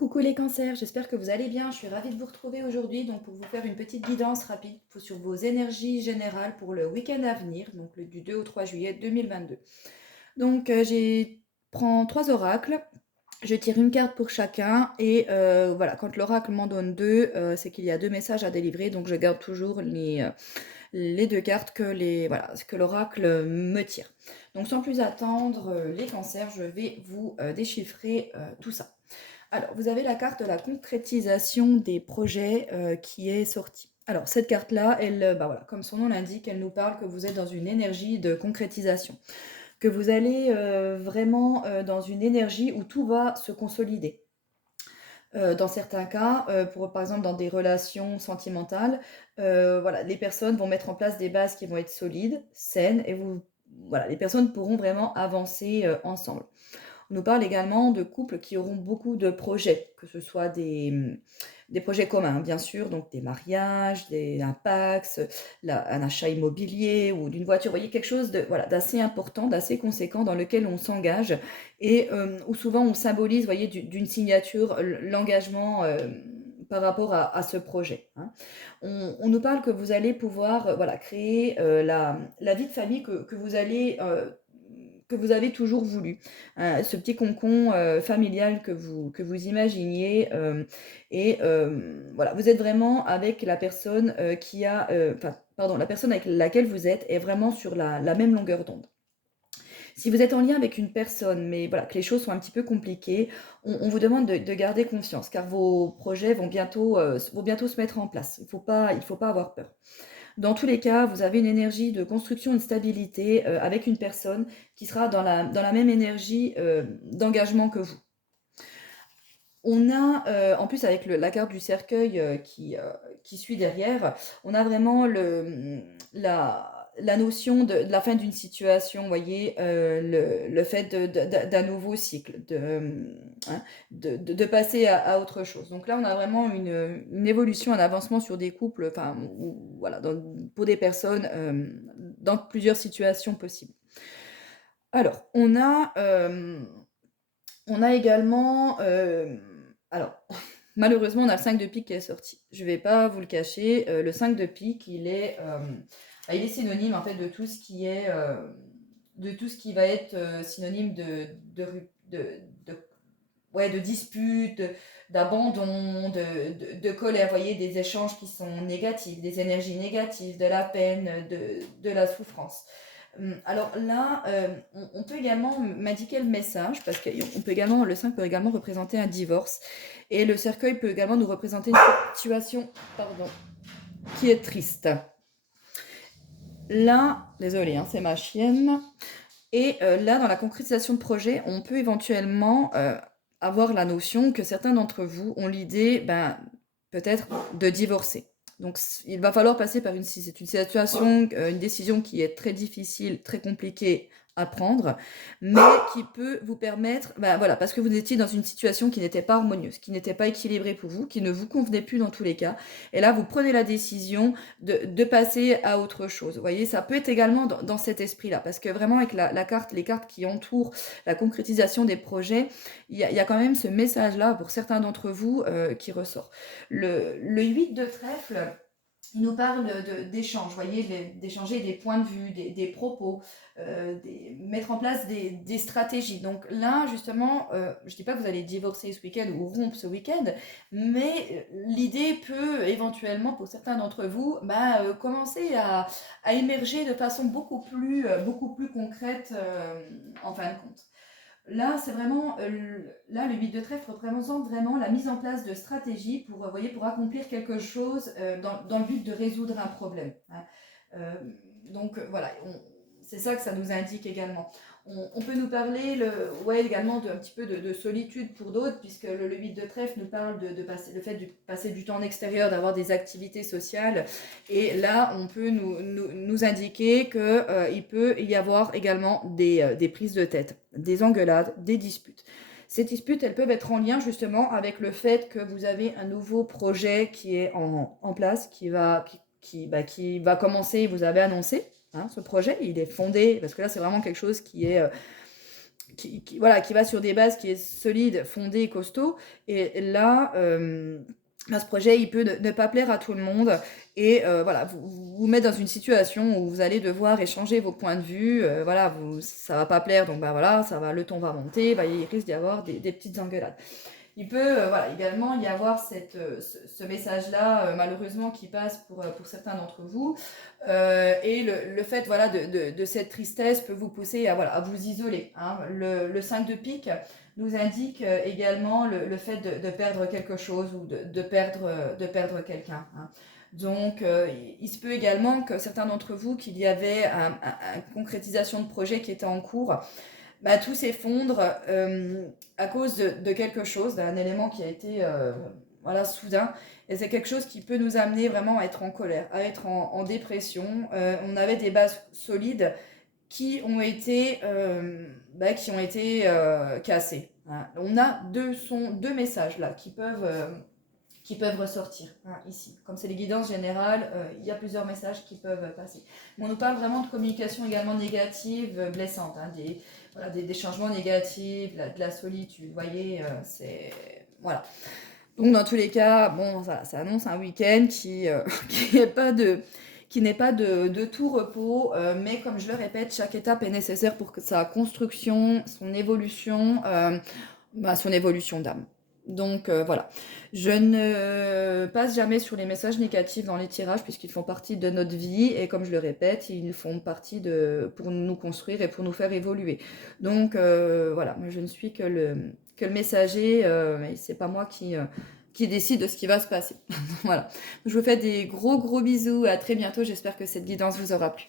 Coucou les cancers, j'espère que vous allez bien. Je suis ravie de vous retrouver aujourd'hui donc pour vous faire une petite guidance rapide sur vos énergies générales pour le week-end à venir, donc du 2 au 3 juillet 2022. Donc j'ai prends trois oracles, je tire une carte pour chacun et voilà, quand l'oracle m'en donne deux, c'est qu'il y a deux messages à délivrer, donc je garde toujours les deux cartes que l'oracle me tire. Donc sans plus attendre, les cancers, je vais vous déchiffrer tout ça. Alors, vous avez la carte de la concrétisation des projets qui est sortie. Alors, cette carte-là, elle, bah voilà, comme son nom l'indique, elle nous parle que vous êtes dans une énergie de concrétisation, que vous allez vraiment dans une énergie où tout va se consolider. Dans certains cas, par exemple dans des relations sentimentales, voilà, les personnes vont mettre en place des bases qui vont être solides, saines, et voilà, les personnes pourront vraiment avancer ensemble. On nous parle également de couples qui auront beaucoup de projets, que ce soit des projets communs, bien sûr, donc des mariages, un Pacs, un achat immobilier ou d'une voiture. Vous voyez, quelque chose voilà, d'assez important, d'assez conséquent dans lequel on s'engage et où souvent on symbolise, vous voyez, d'une signature, l'engagement par rapport à ce projet. Hein. On nous parle que vous allez pouvoir voilà, créer la vie de famille que vous allez que vous avez toujours voulu. Ce petit concon familial que vous imaginiez. Et voilà, vous êtes vraiment avec la personne qui a... Enfin, pardon, la personne avec laquelle vous êtes est vraiment sur la même longueur d'onde. Si vous êtes en lien avec une personne, mais voilà, que les choses sont un petit peu compliquées, on vous demande de garder confiance, car vos projets vont bientôt se mettre en place. Il faut pas avoir peur. Dans tous les cas, vous avez une énergie de construction, une stabilité avec une personne qui sera dans la même énergie d'engagement que vous. On a, en plus avec la carte du cercueil qui suit derrière, on a vraiment la notion de la fin d'une situation, vous voyez, le fait d'un nouveau cycle, hein, de passer à autre chose. Donc là, on a vraiment une évolution, un avancement sur des couples, enfin, voilà, pour des personnes dans plusieurs situations possibles. Alors, on a également, alors, malheureusement, on a le 5 de pique qui est sorti. Je vais pas vous le cacher, le 5 de pique, il est synonyme en fait de tout ce qui va être synonyme de, ouais, de dispute, d'abandon, de colère. Vous voyez, des échanges qui sont négatifs, des énergies négatives, de la peine, de la souffrance. Alors là, on peut également m'indiquer le message, parce que le 5 peut également représenter un divorce, et le cercueil peut également nous représenter une situation, pardon, qui est triste. Là, désolé, hein, c'est ma chienne. Et là, dans la concrétisation de projet, on peut éventuellement avoir la notion que certains d'entre vous ont l'idée, peut-être, de divorcer. Donc, il va falloir passer par c'est une situation, une décision qui est très difficile, très compliquée à prendre, mais qui peut vous permettre, voilà, parce que vous étiez dans une situation qui n'était pas harmonieuse, qui n'était pas équilibrée pour vous, qui ne vous convenait plus dans tous les cas. Et là, vous prenez la décision de passer à autre chose. Vous voyez, ça peut être également dans cet esprit-là, parce que vraiment avec les cartes qui entourent la concrétisation des projets, il y a quand même ce message-là pour certains d'entre vous qui ressort. Le 8 de trèfle, il nous parle d'échanges, voyez, d'échanger des points de vue, des propos, mettre en place des stratégies. Donc là, justement, je ne dis pas que vous allez divorcer ce week-end ou rompre ce week-end, mais l'idée peut éventuellement, pour certains d'entre vous, commencer à émerger de façon beaucoup plus concrète en fin de compte. Là, c'est vraiment, là, le 8 de trèfle représente vraiment la mise en place de stratégies pour, voyez, pour accomplir quelque chose dans le but de résoudre un problème. Hein. Euh, donc voilà, c'est ça que ça nous indique également. On peut nous parler ouais, également un petit peu de solitude pour d'autres, puisque le 8 de trèfle nous parle de passer, le fait de passer du temps en extérieur, d'avoir des activités sociales. Et là, on peut nous indiquer qu'il peut y avoir également des prises de tête, des engueulades, des disputes. Ces disputes, elles peuvent être en lien justement avec le fait que vous avez un nouveau projet qui est en place, qui va commencer, vous avez annoncé. Hein, ce projet, il est fondé, parce que là, c'est vraiment quelque chose voilà, qui va sur des bases qui est solide, fondée, costaud. Et là, ce projet, il peut ne pas plaire à tout le monde et voilà, vous mettre dans une situation où vous allez devoir échanger vos points de vue. Voilà, ça va pas plaire, donc bah voilà, le ton va monter, bah, il risque d'y avoir des petites engueulades. Il peut voilà, également y avoir ce message-là, malheureusement, qui passe pour certains d'entre vous. Et le fait voilà, de cette tristesse peut vous pousser voilà, à vous isoler. Hein. Le 5 de pique nous indique également le fait de perdre quelque chose ou de perdre quelqu'un. Hein. Donc, il se peut également que certains d'entre vous, qu'il y avait une concrétisation de projet qui était en cours, bah, tout s'effondre à cause de quelque chose, d'un élément qui a été voilà, soudain. Et c'est quelque chose qui peut nous amener vraiment à être en colère, à être en dépression. On avait des bases solides qui ont été cassées. Hein. On a deux messages là qui peuvent ressortir hein, ici. Comme c'est les guidances générales, il y a plusieurs messages qui peuvent passer. Mais on nous parle vraiment de communication également négative, blessante, hein, des changements négatifs, de la solitude, vous voyez, c'est... Voilà. Donc dans tous les cas, bon, ça annonce un week-end qui n'est pas de tout repos, mais comme je le répète, chaque étape est nécessaire pour que sa construction, son évolution d'âme. Donc voilà, je ne passe jamais sur les messages négatifs dans les tirages puisqu'ils font partie de notre vie et comme je le répète, ils font partie pour nous construire et pour nous faire évoluer. Donc voilà, moi je ne suis que le messager, mais c'est pas moi qui décide de ce qui va se passer. Voilà, je vous fais des gros bisous, à très bientôt, j'espère que cette guidance vous aura plu.